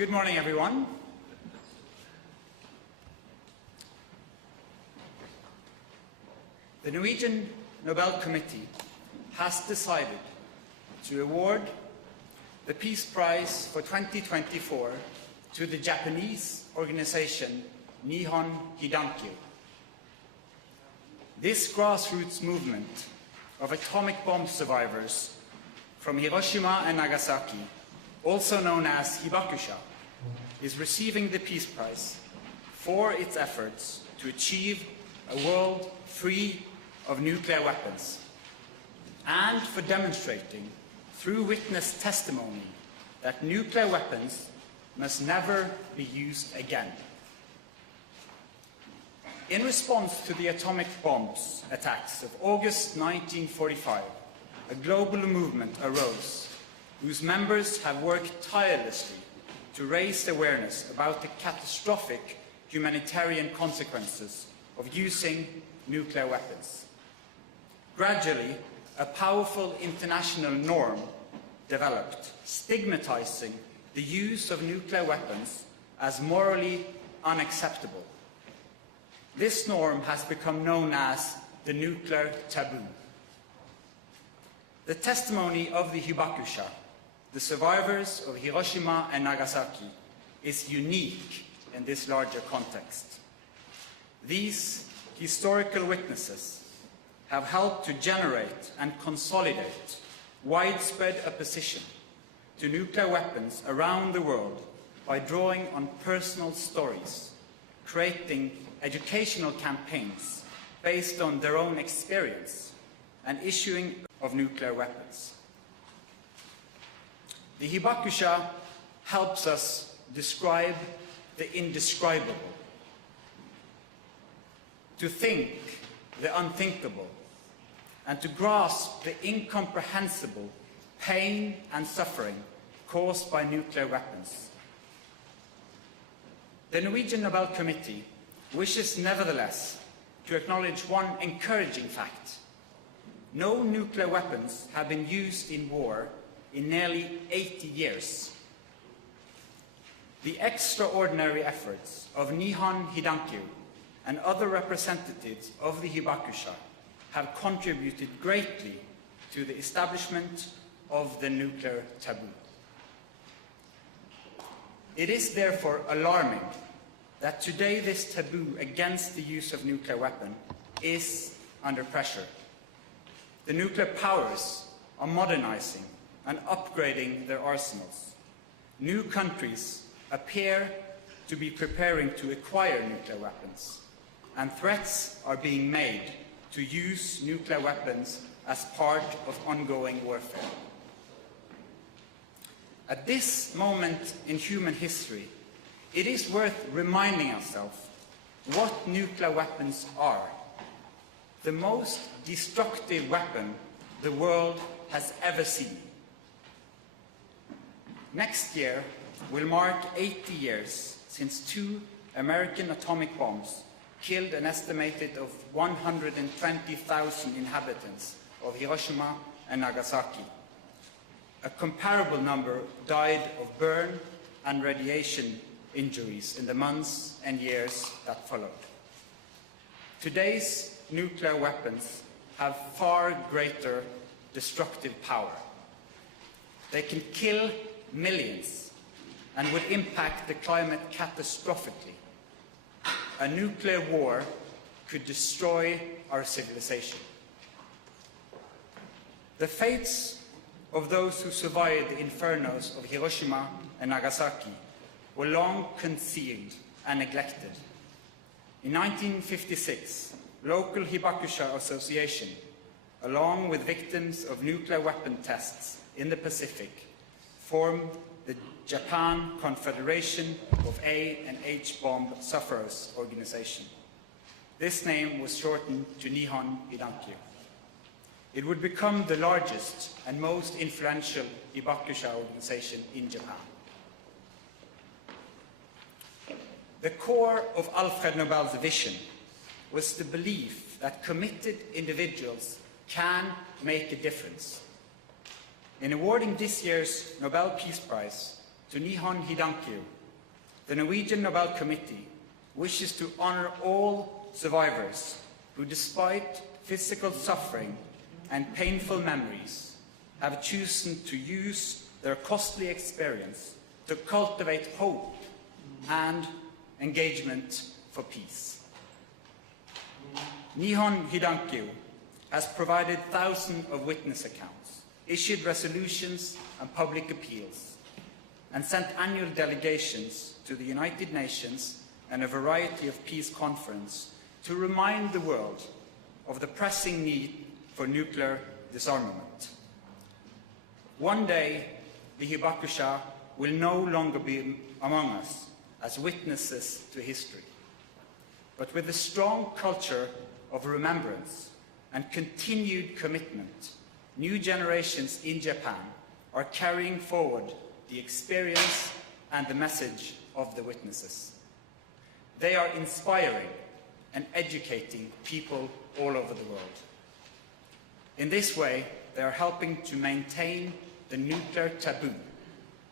Good morning, everyone. The Norwegian Nobel Committee has decided to award the Peace Prize for 2024 to the Japanese organization Nihon Hidankyo. This grassroots movement of atomic bomb survivors from Hiroshima and Nagasaki, also known as Hibakusha, is receiving the Peace Prize for its efforts to achieve a world free of nuclear weapons and for demonstrating through witness testimony that nuclear weapons must never be used again. In response to the atomic bombs attacks of August 1945, a global movement arose whose members have worked tirelessly to raise awareness about the catastrophic humanitarian consequences of using nuclear weapons. Gradually, a powerful international norm developed, stigmatizing the use of nuclear weapons as morally unacceptable. This norm has become known as the nuclear taboo. The testimony of the Hibakusha, the survivors of Hiroshima and Nagasaki, is unique in this larger context. These historical witnesses have helped to generate and consolidate widespread opposition to nuclear weapons around the world by drawing on personal stories, creating educational campaigns based on their own experience, and issuing of nuclear weapons. The Hibakusha helps us describe the indescribable, to think the unthinkable, and to grasp the incomprehensible pain and suffering caused by nuclear weapons. The Norwegian Nobel Committee wishes nevertheless to acknowledge one encouraging fact. No nuclear weapons have been used in war in nearly 80 years. The extraordinary efforts of Nihon Hidankyo and other representatives of the Hibakusha have contributed greatly to the establishment of the nuclear taboo. It is therefore alarming that today this taboo against the use of nuclear weapons is under pressure. The nuclear powers are modernizing and upgrading their arsenals. New countries appear to be preparing to acquire nuclear weapons, and threats are being made to use nuclear weapons as part of ongoing warfare. At this moment in human history, it is worth reminding ourselves what nuclear weapons are. The most destructive weapon the world has ever seen. Next year will mark 80 years since 2 American atomic bombs killed an estimated of 120,000 inhabitants of Hiroshima and Nagasaki. A comparable number died of burn and radiation injuries in the months and years that followed. Today's nuclear weapons have far greater destructive power. They can kill millions and would impact the climate catastrophically. A nuclear war could destroy our civilization. The fates of those who survived the infernos of Hiroshima and Nagasaki were long concealed and neglected. In 1956, local Hibakusha Association, along with victims of nuclear weapon tests in the Pacific, formed the Japan Confederation of A and H Bomb Sufferers Organization. This name was shortened to Nihon Hidankyo. It would become the largest and most influential Hibakusha organization in Japan. The core of Alfred Nobel's vision was the belief that committed individuals can make a difference. In awarding this year's Nobel Peace Prize to Nihon Hidankyo, the Norwegian Nobel Committee wishes to honor all survivors who, despite physical suffering and painful memories, have chosen to use their costly experience to cultivate hope and engagement for peace. Nihon Hidankyo has provided thousands of witness accounts, issued resolutions and public appeals, and sent annual delegations to the United Nations and a variety of peace conferences to remind the world of the pressing need for nuclear disarmament. One day, the Hibakusha will no longer be among us as witnesses to history, but with a strong culture of remembrance and continued commitment, new generations in Japan are carrying forward the experience and the message of the witnesses. They are inspiring and educating people all over the world. In this way, they are helping to maintain the nuclear taboo,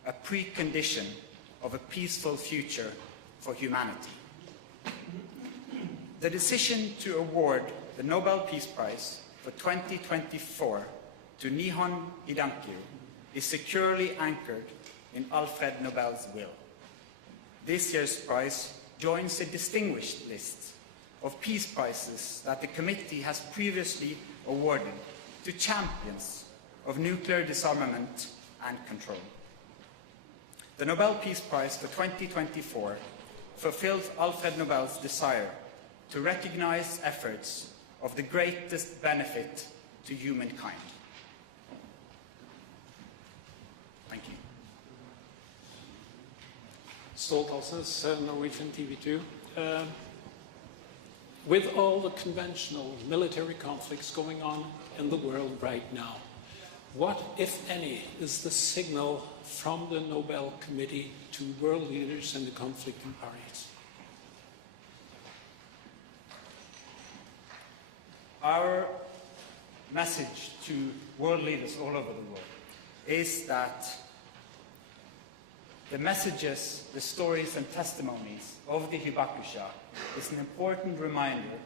a precondition of a peaceful future for humanity. The decision to award the Nobel Peace Prize for 2024 to Nihon Hidankyo is securely anchored in Alfred Nobel's will. This year's prize joins a distinguished list of peace prizes that the committee has previously awarded to champions of nuclear disarmament and control. The Nobel Peace Prize for 2024 fulfills Alfred Nobel's desire to recognize efforts of the greatest benefit to humankind. Thank you. Stolthas's Norwegian TV2. With all the conventional military conflicts going on in the world right now, what, if any, is the signal from the Nobel Committee to world leaders and the conflicting parties? Our message to world leaders all over the world is that the messages, the stories and testimonies of the Hibakusha is an important reminder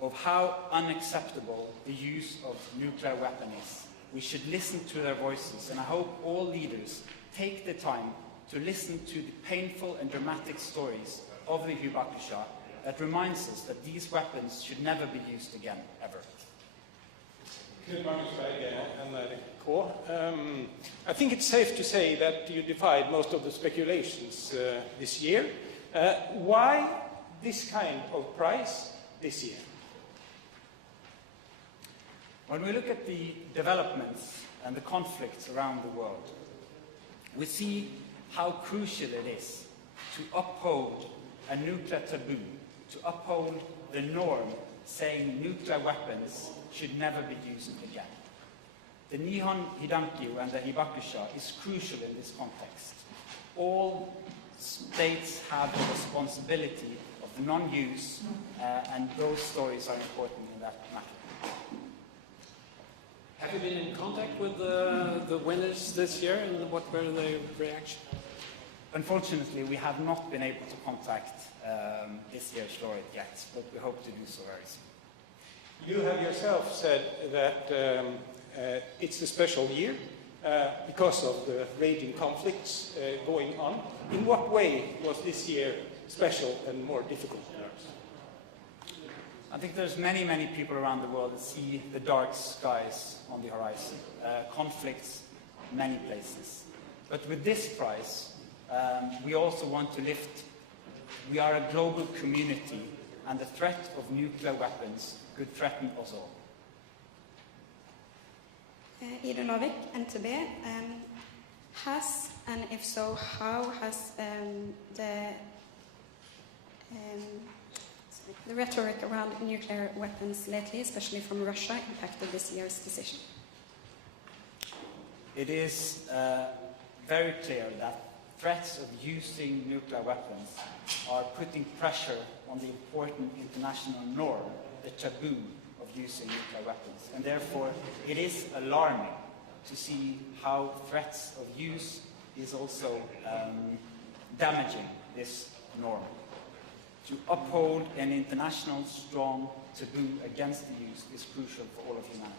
of how unacceptable the use of nuclear weapons is. We should listen to their voices, and I hope all leaders take the time to listen to the painful and dramatic stories of the Hibakusha that reminds us that these weapons should never be used again, ever. I think it's safe to say that you defied most of the speculations this year. Why this kind of prize this year? When we look at the developments and the conflicts around the world, we see how crucial it is to uphold a nuclear taboo, to uphold the norm saying nuclear weapons should never be used again. The Nihon Hidankyo and the Hibakusha is crucial in this context. All states have the responsibility of the non-use, and those stories are important in that matter. Have you been in contact with the winners this year, and what were their reactions? Unfortunately, we have not been able to contact this year's laureate yet, but we hope to do so very soon. You have yourself said that it's a special year because of the raging conflicts going on. In what way was this year special and more difficult? I think there's many, many people around the world that see the dark skies on the horizon, conflicts in many places. But with this prize, we also want to lift, we are a global community, and the threat of nuclear weapons could threaten us all. Ida Lovik, NTB, has, and if so, how has the rhetoric around nuclear weapons lately, especially from Russia, impacted this year's decision? It is very clear that threats of using nuclear weapons are putting pressure on the important international norm, the taboo of using nuclear weapons. And therefore, it is alarming to see how threats of use is also damaging this norm. To uphold an international strong taboo against the use is crucial for all of humanity.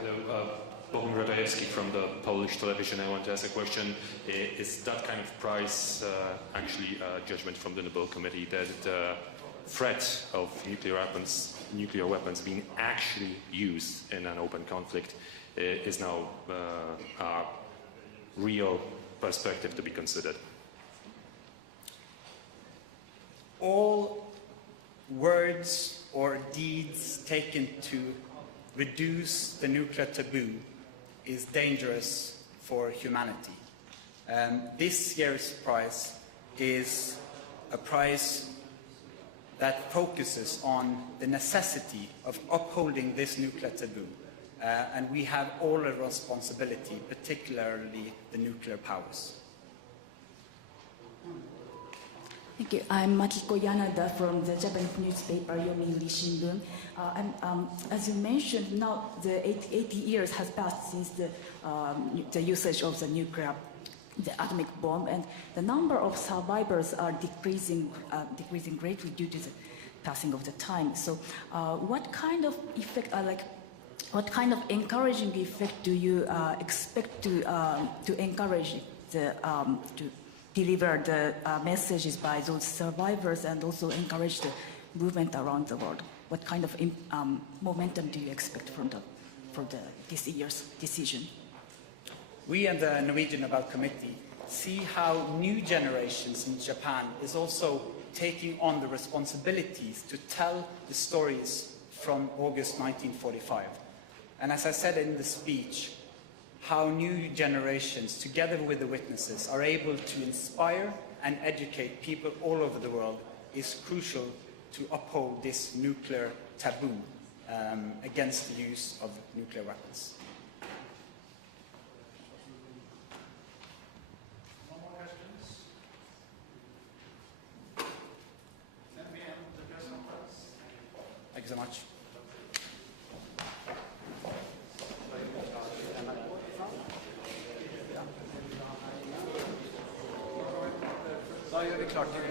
Hello, Bohun Radajewski from the Polish television. I want to ask a question. Is that kind of prize actually a judgment from the Nobel Committee that the threat of nuclear weapons being actually used in an open conflict is now a real perspective to be considered? All words or deeds taken to reduce the nuclear taboo is dangerous for humanity. This year's prize is a prize that focuses on the necessity of upholding this nuclear taboo. And we have all a responsibility, particularly the nuclear powers. Thank you. I'm Makiko Yanada from the Japanese newspaper Yomiuri Shimbun. As you mentioned, now the 80 years has passed since the usage of the atomic bomb, and the number of survivors are decreasing greatly due to the passing of the time. So, what kind of effect, what kind of encouraging effect do you expect to encourage to deliver the messages by those survivors and also encourage the movement around the world? What kind of momentum do you expect from this year's decision? We and the Norwegian Nobel Committee see how new generations in Japan is also taking on the responsibilities to tell the stories from August 1945. And as I said in the speech, how new generations, together with the witnesses, are able to inspire and educate people all over the world is crucial to uphold this nuclear taboo against the use of nuclear weapons. Thank you so much. Da gjør vi klart til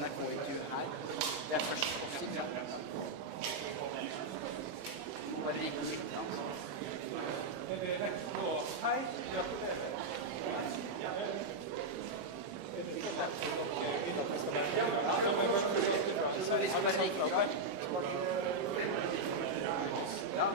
NRK-intervju her. Det er først å sitte. Bare riktig sitte, altså. Hei. Så vi skal være riktig. Ja,